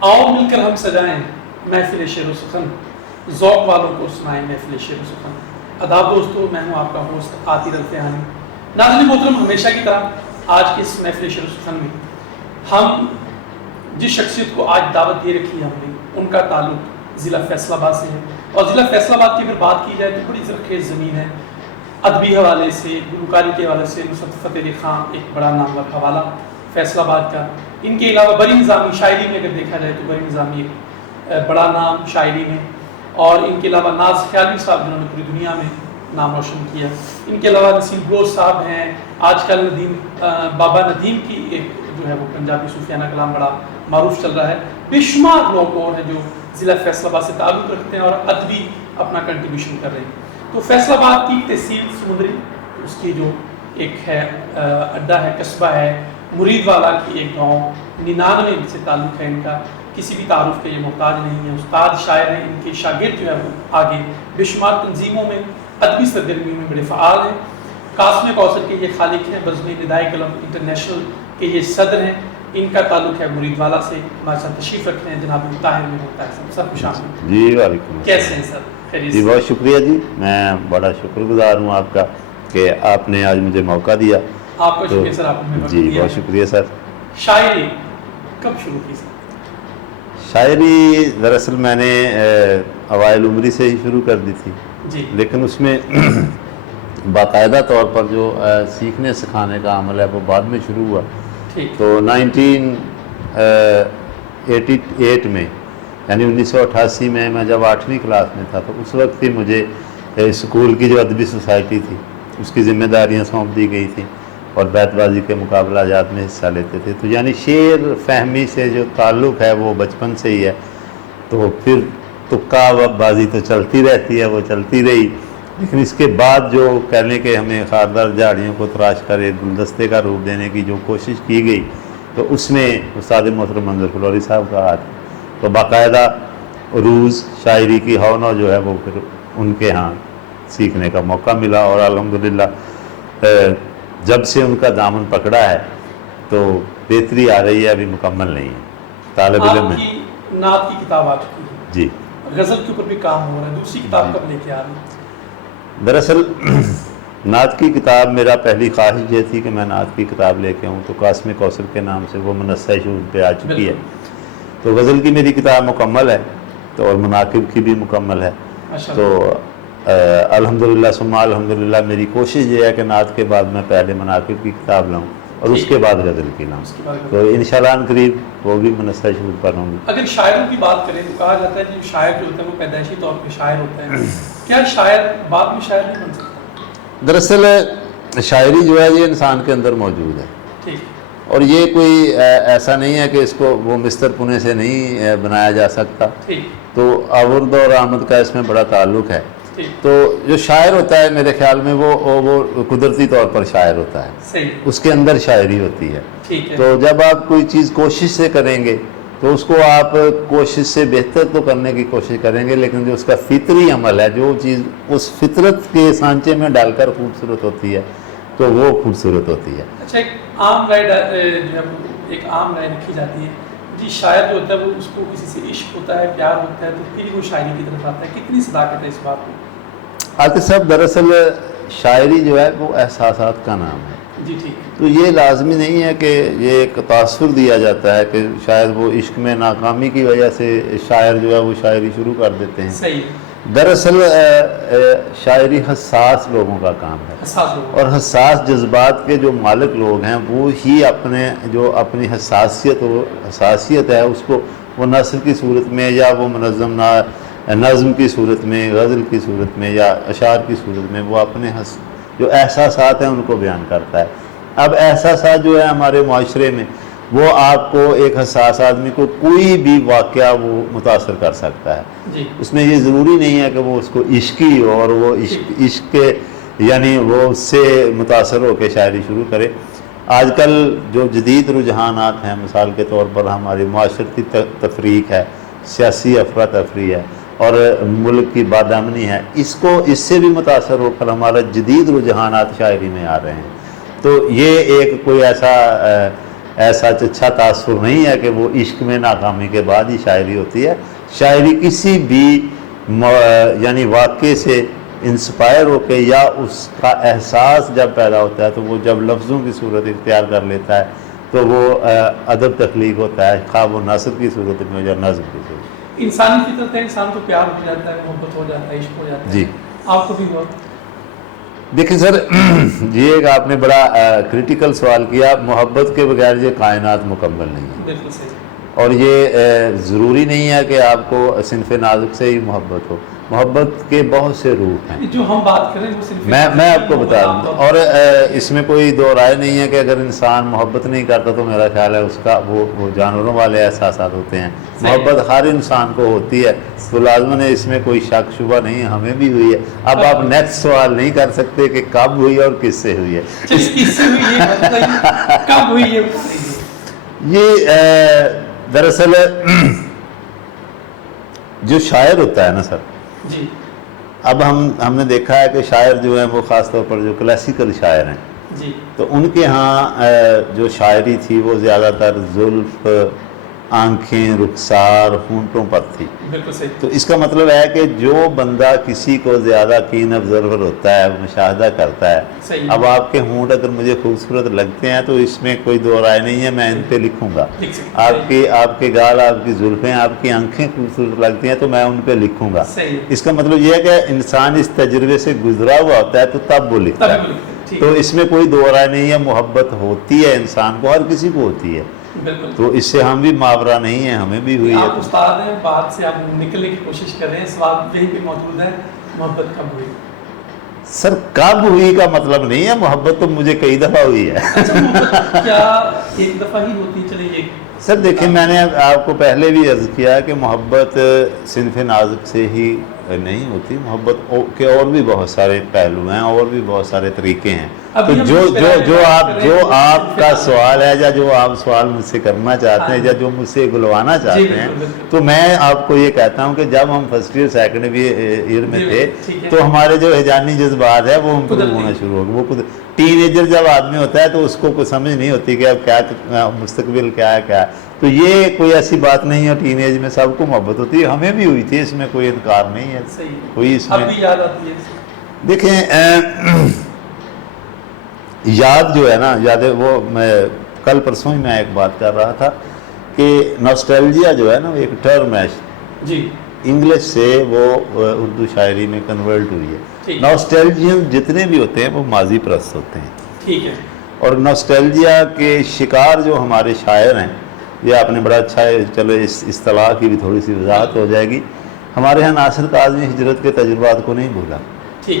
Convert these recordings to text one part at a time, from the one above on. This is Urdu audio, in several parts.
آؤ مل کر ہم سجائیں محفل شعر و سخن، ذوق والوں کو سنائیں محفل شعر و سخن۔ آداب دوستو، میں ہوں آپ کا ہوسٹ عاطر الفیانی۔ ناظرین محترم، ہمیشہ کی طرح آج کے اس محفل شعر و سخن میں ہم جس شخصیت کو آج دعوت دے رکھی ہے ہم نے، ان کا تعلق ضلع فیصل آباد سے ہے، اور ضلع فیصل آباد کی اگر بات کی جائے تو بڑی زرخیز زمین ہے۔ ادبی حوالے سے، گلوکاری کے حوالے سے نصرت فتح علی خان ایک بڑا نامور حوالہ فیصل آباد کا۔ ان کے علاوہ بری نظامی شاعری میں اگر دیکھا جائے تو بری نظامی ایک بڑا نام شاعری میں، اور ان کے علاوہ ناز خیالی صاحب جنہوں نے پوری دنیا میں نام روشن کیا۔ ان کے علاوہ نسیم بلوچ صاحب ہیں، آج کل ندیم بابا ندیم کی ایک جو ہے وہ پنجابی صوفیانہ کلام بڑا معروف چل رہا ہے۔ بے شمار لوگ اور ہیں جو ضلع فیصل آباد سے تعلق رکھتے ہیں اور ادبی اپنا کنٹریبیوشن کر رہے ہیں۔ تو فیصل آباد کی تحصیل سمندری، اس کی جو ایک ہے اڈا ہے، قصبہ ہے مرید والا کی ایک گاؤں 99 سے تعلق ہے ان کا، کسی بھی تعارف کے یہ محتاج نہیں ہے۔ استاد شاعر ہیں، ان کے شاگرد جو ہے وہ آگے بے شمار تنظیموں میں ادبی سرگرمیوں میں بڑے فعال ہیں۔ قاسم کوثر کے یہ خالق ہیں، بزم ندائے قلم انٹرنیشنل کے یہ صدر ہیں، ان کا تعلق ہے مرید والا سے۔ ہمارے ساتھ تشریف رکھتے ہیں جناب طاہر میں ہوتا ہے سر، خوش آمدید۔ جی وعلیکم کیسے ہیں سر؟ جی بہت شکریہ جی، میں بڑا شکر گزار ہوں آپ کا کہ آپ نے آج مجھے موقع دیا۔ آپ کا شکریہ سر، آپ نے جی بہت شکریہ سر۔ شاعری کب شروع کی سر؟ شاعری دراصل میں نے اوائل عمری سے ہی شروع کر دی تھی جی، لیکن اس میں باقاعدہ طور پر جو سیکھنے سکھانے کا عمل ہے وہ بعد میں شروع ہوا۔ ٹھیک، تو 1988 میں یعنی 1988 میں جب 8ویں کلاس میں تھا تو اس وقت ہی مجھے اسکول کی جو ادبی سوسائٹی تھی اس کی ذمہ داریاں سونپ دی گئی تھیں اور بیت بازی کے مقابلہ جات میں حصہ لیتے تھے۔ تو یعنی شعر فہمی سے جو تعلق ہے وہ بچپن سے ہی ہے۔ تو پھر تکا بازی تو چلتی رہتی ہے، وہ چلتی رہی، لیکن اس کے بعد جو کہنے کہ ہمیں خاردار جھاڑیوں کو تراش کر ایک گلدستے کا روپ دینے کی جو کوشش کی گئی تو اس میں استاد محترم منظر فلوری صاحب کا ہاتھ۔ تو باقاعدہ عروض شاعری کی ہونہ جو ہے وہ پھر ان کے ہاں سیکھنے کا موقع ملا، اور الحمدللہ جب سے ان کا دامن پکڑا ہے تو بہتری آ رہی ہے، ابھی مکمل نہیں ہے۔ طالب علم ہے۔ آپ کی نعت کی کتاب آ چکی ہے جی، غزل کے اوپر بھی کام ہو رہا ہے، دوسری کتاب کب لے کے آ رہی ہے؟ دراصل نعت کی کتاب میرا پہلی خواہش یہ تھی کہ میں نعت کی کتاب لے کے ہوں، تو قاسم کوثر کے نام سے وہ منصہ شعور پہ آ چکی ہے۔ تو غزل کی میری کتاب مکمل ہے تو اور مناقب کی بھی مکمل ہے۔ تو الحمدللہ ثم الحمدللہ میری کوشش یہ ہے کہ نعت کے بعد میں پہلے مناقب کی کتاب لاؤں اور اس کے بعد غزل کی لاؤں، تو انشاءاللہ ان قریب وہ بھی منصہ شعور پر ہوں گی۔ اگر شاعروں کی بات کریں تو کہا جاتا ہے کہ شاعر جو ہوتا ہے وہ پیدائشی طور پہ شاعر ہوتا ہے، کیا شاعر بعد میں شاعر نہیں بن سکتا؟ دراصل شاعری جو ہے یہ انسان کے اندر موجود ہے، ٹھیک، اور یہ کوئی ایسا نہیں ہے کہ اس کو وہ مستر پنے سے نہیں بنایا جا سکتا۔ ٹھیک، تو آورد اور آمد کا اس میں بڑا تعلق ہے۔ ٹھیک، تو جو شاعر ہوتا ہے میرے خیال میں وہ قدرتی طور پر شاعر ہوتا ہے، صحیح، اس کے اندر شاعری ہوتی ہے۔ ٹھیک ہے، تو جب آپ کوئی چیز کوشش سے کریں گے تو اس کو آپ کوشش سے بہتر تو کرنے کی کوشش کریں گے، لیکن جو اس کا فطری عمل ہے، جو چیز اس فطرت کے سانچے میں ڈال کر خوبصورت ہوتی ہے تو وہ خوبصورت ہوتی ہے۔ اچھا، ایک عام رائے جو ہے ایک عام رائے لکھی جاتی ہے جی، شاعر جو ہوتا ہے وہ اس کو کسی سے عشق ہوتا ہے، پیار ہوتا ہے، تو پھر ہی وہ شاعری کی طرف آتا ہے۔ کتنی صداقت ہے اس بات میں؟ عاطف صاحب دراصل شاعری جو ہے وہ احساسات کا نام ہے۔ جی، ٹھیک، تو یہ لازمی نہیں ہے کہ یہ ایک تاثر دیا جاتا ہے کہ شاید وہ عشق میں ناکامی کی وجہ سے شاعر جو ہے وہ شاعری شروع کر دیتے ہیں۔ صحیح، دراصل شاعری حساس لوگوں کا کام ہے، حساس لوگ، اور حساس جذبات کے جو مالک لوگ ہیں وہ ہی اپنی حساسیت ہے اس کو وہ نثر کی صورت میں یا وہ منظم نظم کی صورت میں، غزل کی صورت میں یا اشعار کی صورت میں وہ اپنے جو احساسات ہیں ان کو بیان کرتا ہے۔ اب احساسات جو ہے ہمارے معاشرے میں وہ آپ کو ایک حساس آدمی کو کوئی بھی واقعہ وہ متاثر کر سکتا ہے۔ جی، اس میں یہ ضروری نہیں ہے کہ وہ اس کو عشقی ہو اور وہ عشق کے یعنی وہ اس سے متاثر ہو کے شاعری شروع کرے۔ آج کل جو جدید رجحانات ہیں، مثال کے طور پر ہماری معاشرتی تفریق ہے، سیاسی افراتفری ہے اور ملک کی بادامنی ہے، اس سے بھی متاثر ہو کر ہمارا جدید رجحانات شاعری میں آ رہے ہیں۔ تو یہ ایک کوئی ایسا ایسا اچھا تاثر نہیں ہے کہ وہ عشق میں ناکامی کے بعد ہی شاعری ہوتی ہے. شاعری کسی بھی یعنی واقعے سے انسپائر ہو کے یا اس کا احساس جب پیدا ہوتا ہے تو وہ جب لفظوں کی صورت اختیار کر لیتا ہے تو وہ ادب تخلیق ہوتا ہے، خواہ وہ نثر کی صورت میں یا نظم کی صورت میں. انسانی فطرت ہے، انسان کو پیار ہو جاتا ہے، محبت ہو جاتا ہے، عشق ہو جاتا ہے. جی آپ کو بھی ہوا؟ دیکھیں سر، یہ ایک آپ نے بڑا کریٹیکل سوال کیا. محبت کے بغیر یہ کائنات مکمل نہیں ہے. بالکل صحیح. اور یہ ضروری نہیں ہے کہ آپ کو صنف نازک سے ہی محبت ہو. محبت کے بہت سے روپ ہیں، جو ہم بات کریں وہ صرف میں آپ کو بتا دوں. اور اس میں کوئی دو رائے نہیں ہے کہ اگر انسان محبت نہیں کرتا تو میرا خیال ہے اس کا وہ جانوروں والے احساسات ہوتے ہیں. محبت ہر انسان کو ہوتی ہے، تو لازماً ہے، اس میں کوئی شک شبہ نہیں ہے، ہمیں بھی ہوئی ہے. اب آپ نیکسٹ سوال نہیں کر سکتے کہ کب ہوئی اور کس سے ہوئی ہے. کب ہوئی ہے؟ یہ دراصل جو شاعر ہوتا ہے نا سر، جی، اب ہم نے دیکھا ہے کہ شاعر جو ہیں وہ خاص طور پر جو کلاسیکل شاعر ہیں، جی، تو ان کے ہاں جو شاعری تھی وہ زیادہ تر زلف، آنکھیں، رخسار، ہونٹوں پر تھی. بالکل صحیح. تو اس کا مطلب ہے کہ جو بندہ کسی کو زیادہ کین آبزرور ہوتا ہے، وہ مشاہدہ کرتا ہے. صحیح. اب آپ کے ہونٹ اگر مجھے خوبصورت لگتے ہیں تو اس میں کوئی دو رائے نہیں ہے، میں ان پہ لکھوں گا. آپ کے گال، آپ کی زلفیں، آپ کی آنکھیں خوبصورت لگتی ہیں تو میں ان پہ لکھوں گا. صحیح. اس کا مطلب یہ ہے کہ انسان اس تجربے سے گزرا ہوا ہوتا ہے تو تب وہ لکھتا ہے. تو اس میں کوئی دو رائے نہیں ہے، محبت ہوتی ہے انسان کو، ہر کسی کو ہوتی ہے. بالکل. تو اس سے ہم بھی ماورا نہیں ہیں، ہمیں بھی ہوئی ہے. آپ استاد ہیں، بات سے آپ نکلنے کی کوشش کر رہے ہیں. سوال یہیں پہ موجود ہے، محبت کب ہوئی؟ سر کب ہوئی کا مطلب نہیں ہے، محبت تو مجھے کئی دفعہ ہوئی ہے. اچھا، کیا ایک دفعہ ہی ہوتی؟ چلے یہ سر دیکھیں، میں نے آپ کو پہلے بھی عرض کیا کہ محبت صنف نازک سے ہی نہیں ہوتی. محبت کے اور بھی بہت سارے پہلو ہیں، اور بھی بہت سارے طریقے ہیں. تو جو آپ کا سوال ہے یا جو آپ سوال مجھ سے کرنا چاہتے ہیں یا جو مجھ سے گلوانا چاہتے ہیں، تو میں آپ کو یہ کہتا ہوں کہ جب ہم فرسٹ ایئر سیکنڈ ایئر میں تھے تو ہمارے جو ہیجانی جذبات ہے وہ امپروو ہونا شروع ہو گئے. وہ ٹین ایجر جب آدمی ہوتا ہے تو اس کو کوئی سمجھ نہیں ہوتی کہ اب کیا مستقبل کیا ہے. تو یہ کوئی ایسی بات نہیں ہے، ٹین ایج میں سب کو محبت ہوتی ہے، ہمیں بھی ہوئی تھی، اس میں کوئی انکار نہیں ہے. کوئی اس میں یاد آتی ہے. دیکھیں، یاد جو ہے نا، یاد ہے وہ میں کل پرسوں ہی میں ایک بات کر رہا تھا کہ نوسٹیلجیا جو ہے نا، وہ ایک ٹرم ہے جی، انگلش سے وہ اردو شاعری میں کنورٹ ہوئی ہے. نوسٹیلجین جتنے بھی ہوتے ہیں وہ ماضی پرست ہوتے ہیں. ٹھیک ہے. اور نوسٹیلجیا کے شکار جو ہمارے شاعر ہیں، یہ آپ نے بڑا اچھا ہے، چلو اس اصطلاح کی بھی تھوڑی سی وضاحت ہو جائے گی. ہمارے ہاں ناصر کاظمی ہجرت کے تجربات کو نہیں بھولا،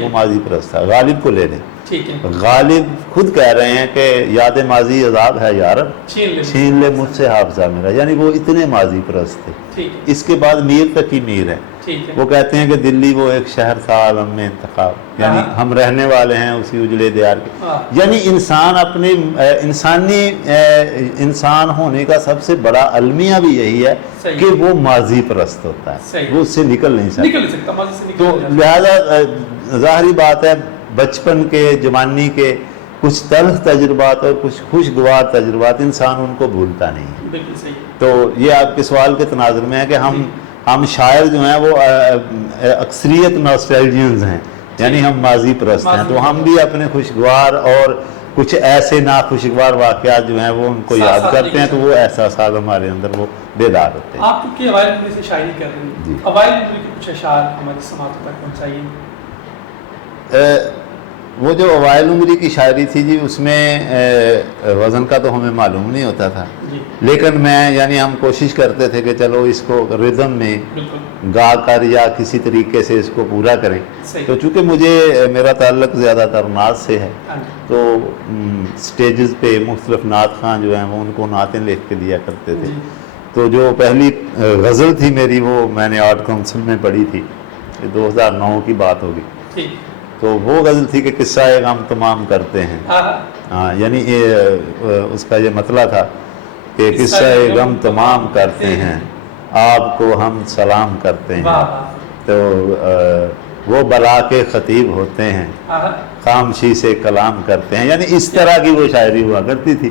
وہ ماضی پرست تھا. غالب کو لے لیں، غالب خود کہہ رہے ہیں کہ یاد ماضی عذاب ہے یارب، چھین لے مجھ سے حافظہ میرا. یعنی وہ اتنے ماضی پرست تھے. اس کے بعد میر تک ہی میر ہے. وہ کہتے ہیں کہ دلی وہ ایک شہر تھا عالم میں انتخاب، یعنی ہم رہنے والے ہیں اسی اجلے دیار کے. یعنی انسان اپنے انسان ہونے کا سب سے بڑا المیہ بھی یہی ہے کہ وہ ماضی پرست ہوتا ہے، وہ اس سے نکل نہیں سکتا. تو لہذا ظاہری بات ہے، بچپن کے، جوانی کے کچھ تلخ تجربات اور کچھ خوشگوار تجربات انسان ان کو بھولتا نہیں. تو یہ آپ کے سوال کے تناظر میں ہے کہ ہم شاعر جو ہیں وہ اکثریت نوسٹیلجینز ہیں، یعنی ہم ماضی پرست ہیں. تو ہم بھی اپنے خوشگوار اور کچھ ایسے ناخوشگوار واقعات جو ہیں وہ ان کو یاد کرتے ہیں، تو وہ احساسات ہمارے اندر وہ بیدار ہوتے ہیں. آپ کیونکہ اوائل نمبری سے شاعری کر رہے ہیں، اوائل نمبری کے کچھ اشعار ہماری سماعتوں تک پہنچائیے. وہ جو اوائل عمری کی شاعری تھی جی، اس میں وزن کا تو ہمیں معلوم نہیں ہوتا تھا، لیکن یعنی ہم کوشش کرتے تھے کہ چلو اس کو ردم میں گا کر یا کسی طریقے سے اس کو پورا کریں. تو چونکہ میرا تعلق زیادہ تر نعت سے ہے، تو سٹیجز پہ مختلف نعت خان جو ہیں وہ ان کو نعتیں لکھ کے دیا کرتے تھے. تو جو پہلی غزل تھی میری وہ میں نے آرٹ کونسل میں پڑھی تھی، 2009 کی بات ہوگی. تو وہ غزل تھی کہ قصہ غم تمام کرتے ہیں. ہاں، یعنی اس کا یہ مطلب تھا کہ قصہ غم تمام کرتے ہیں، آپ کو ہم سلام کرتے ہیں. تو وہ بلا کے خطیب ہوتے ہیں، خاموشی سے کلام کرتے ہیں. یعنی اس طرح کی وہ شاعری ہوا کرتی تھی.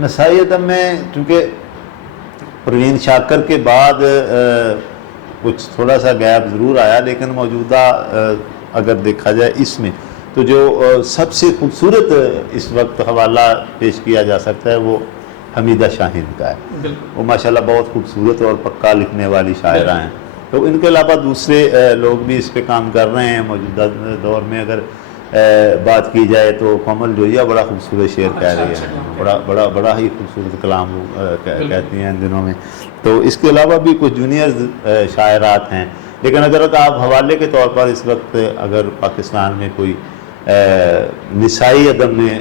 نسائی ادب میں چونکہ پروین شاکر کے بعد کچھ تھوڑا سا گیپ ضرور آیا، لیکن موجودہ اگر دیکھا جائے اس میں تو جو سب سے خوبصورت اس وقت حوالہ پیش کیا جا سکتا ہے وہ حمیدہ شاہین کا ہے. بالکل وہ ماشاءاللہ بہت خوبصورت اور پکا لکھنے والی شاعرہ ہیں. تو ان کے علاوہ دوسرے لوگ بھی اس پہ کام کر رہے ہیں. موجودہ دور میں اگر بات کی جائے تو کومل جویا بڑا خوبصورت شعر کہہ رہی ہے، بڑا ہی خوبصورت کلام کہتی ہیں ان دنوں میں. تو اس کے علاوہ بھی کچھ جونیئر شاعرات ہیں. لیکن اگر آپ حوالے کے طور پر اس وقت اگر پاکستان میں کوئی نسائی ادب میں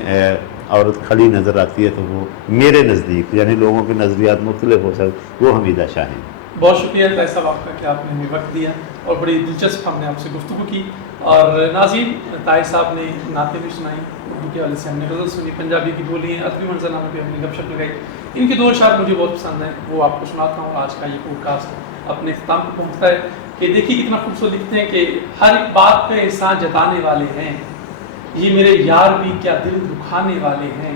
عورت کھڑی نظر آتی ہے تو وہ میرے نزدیک، یعنی لوگوں کے نظریات مختلف ہو سکتے، وہ حمیدہ شاہین. بہت شکریہ طاہر صاحب آپ کا کہ آپ نے ہمیں وقت دیا اور بڑی دلچسپ ہم نے آپ سے گفتگو کی. اور ناظرین، طاہر صاحب نے نعتیں بھی سنائیں، اردو کے حوالے سے ہم نے غزل سنی، پنجابی کی بولی ہیں، ادبی منظرنامے پہ ہم نے گپ شپ لگائی. ان کے دو اشعار مجھے بہت پسند ہیں، وہ آپ کو سناتا ہوں. آج کا یہ پوڈ کاسٹ اپنے اختتام کو پہنچتا ہے کہ دیکھیے کتنا خوبصورت لکھتے ہیں کہ ہر ایک بات پہ احسان جتانے والے ہیں، یہ میرے یار بھی کیا دل دکھانے والے ہیں.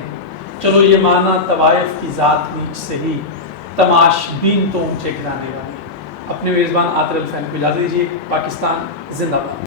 چلو یہ مانا طوائف کی ذات نیچ سے ہی، تماش بین تو اونچے گرانے والے. اپنے میزبان عاطر الفین کو اجازت دیجیے. پاکستان زندہ باد.